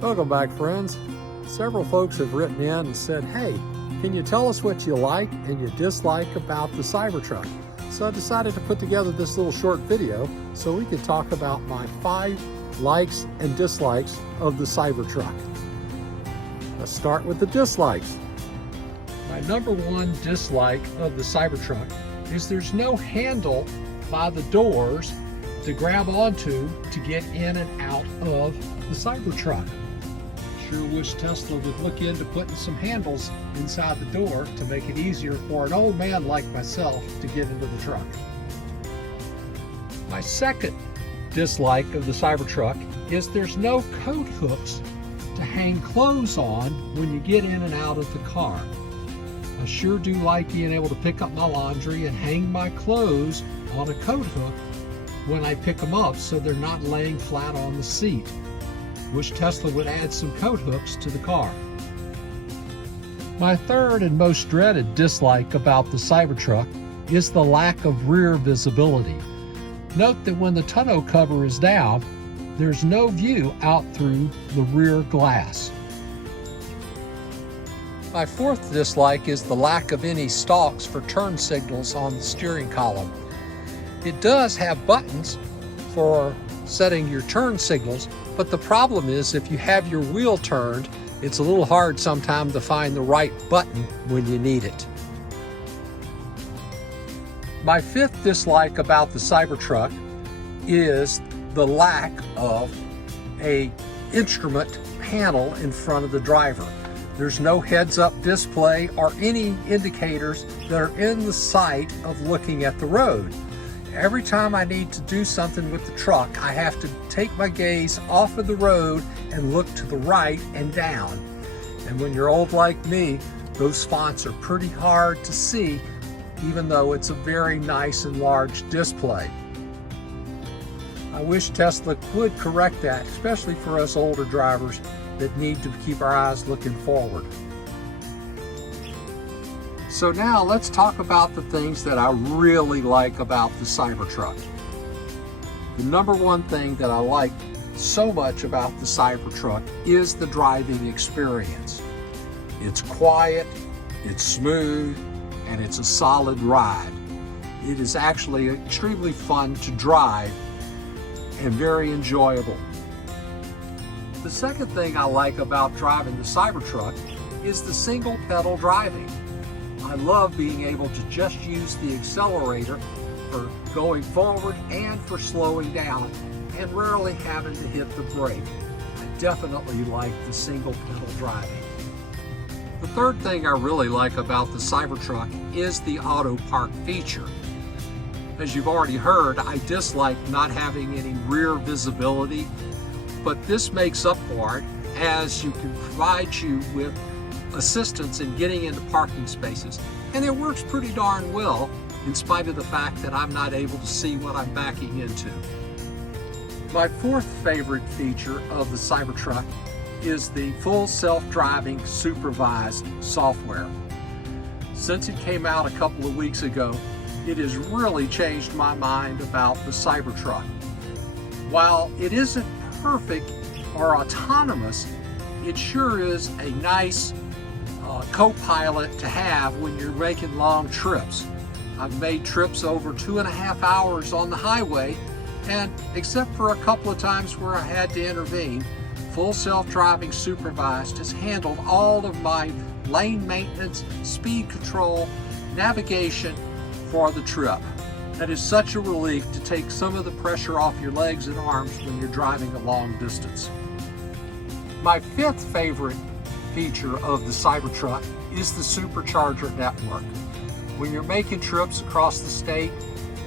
Welcome back, friends. Several folks have written in and said, hey, can you tell us what you like and you dislike about the Cybertruck? So I decided to put together this little short video so we could talk about my 5 likes and dislikes of the Cybertruck. Let's start with the dislikes. My number 1 dislike of the Cybertruck is there's no handle by the doors to grab onto to get in and out of the Cybertruck. Sure wish Tesla would look into putting some handles inside the door to make it easier for an old man like myself to get into the truck. My second dislike of the Cybertruck is there's no coat hooks to hang clothes on when you get in and out of the car. I sure do like being able to pick up my laundry and hang my clothes on a coat hook when I pick them up so they're not laying flat on the seat. Wish Tesla would add some coat hooks to the car. My third and most dreaded dislike about the Cybertruck is the lack of rear visibility. Note that when the tonneau cover is down, there's no view out through the rear glass. My fourth dislike is the lack of any stalks for turn signals on the steering column. It does have buttons for setting your turn signals, but the problem is if you have your wheel turned, it's a little hard sometimes to find the right button when you need it. My fifth dislike about the Cybertruck is the lack of an instrument panel in front of the driver. There's no heads-up display or any indicators that are in the sight of looking at the road. Every time I need to do something with the truck, I have to take my gaze off of the road and look to the right and down. And when you're old like me, those fonts are pretty hard to see, even though it's a very nice and large display. I wish Tesla would correct that, especially for us older drivers that need to keep our eyes looking forward. So now let's talk about the things that I really like about the Cybertruck. The number 1 thing that I like so much about the Cybertruck is the driving experience. It's quiet, it's smooth, and it's a solid ride. It is actually extremely fun to drive and very enjoyable. The second thing I like about driving the Cybertruck is the single pedal driving. I love being able to just use the accelerator for going forward and for slowing down and rarely having to hit the brake. I definitely like the single pedal driving. The third thing I really like about the Cybertruck is the auto park feature. As you've already heard, I dislike not having any rear visibility, but this makes up for it as you can provide you with assistance in getting into parking spaces. And it works pretty darn well in spite of the fact that I'm not able to see what I'm backing into. My fourth favorite feature of the Cybertruck is the full self-driving supervised software. Since it came out a couple of weeks ago, it has really changed my mind about the Cybertruck. While it isn't perfect or autonomous, it sure is a nice co-pilot to have when you're making long trips. I've made trips over 2.5 hours on the highway, and except for a couple of times where I had to intervene, full self-driving supervised has handled all of my lane maintenance, speed control, navigation for the trip. That is such a relief to take some of the pressure off your legs and arms when you're driving a long distance. My fifth favorite feature of the Cybertruck is the supercharger network. When you're making trips across the state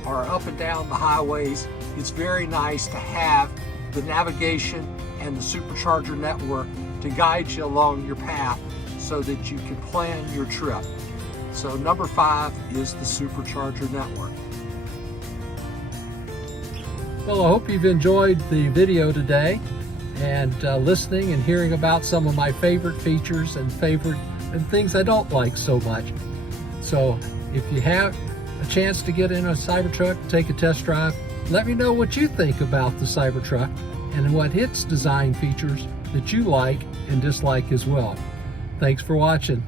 or up and down the highways, it's very nice to have the navigation and the supercharger network to guide you along your path so that you can plan your trip. So number 5 is the supercharger network. Well, I hope you've enjoyed the video today and listening and hearing about some of my favorite features and things I don't like so much. So if you have a chance to get in a Cybertruck, take a test drive, let me know what you think about the Cybertruck and what its design features that you like and dislike as well. Thanks for watching.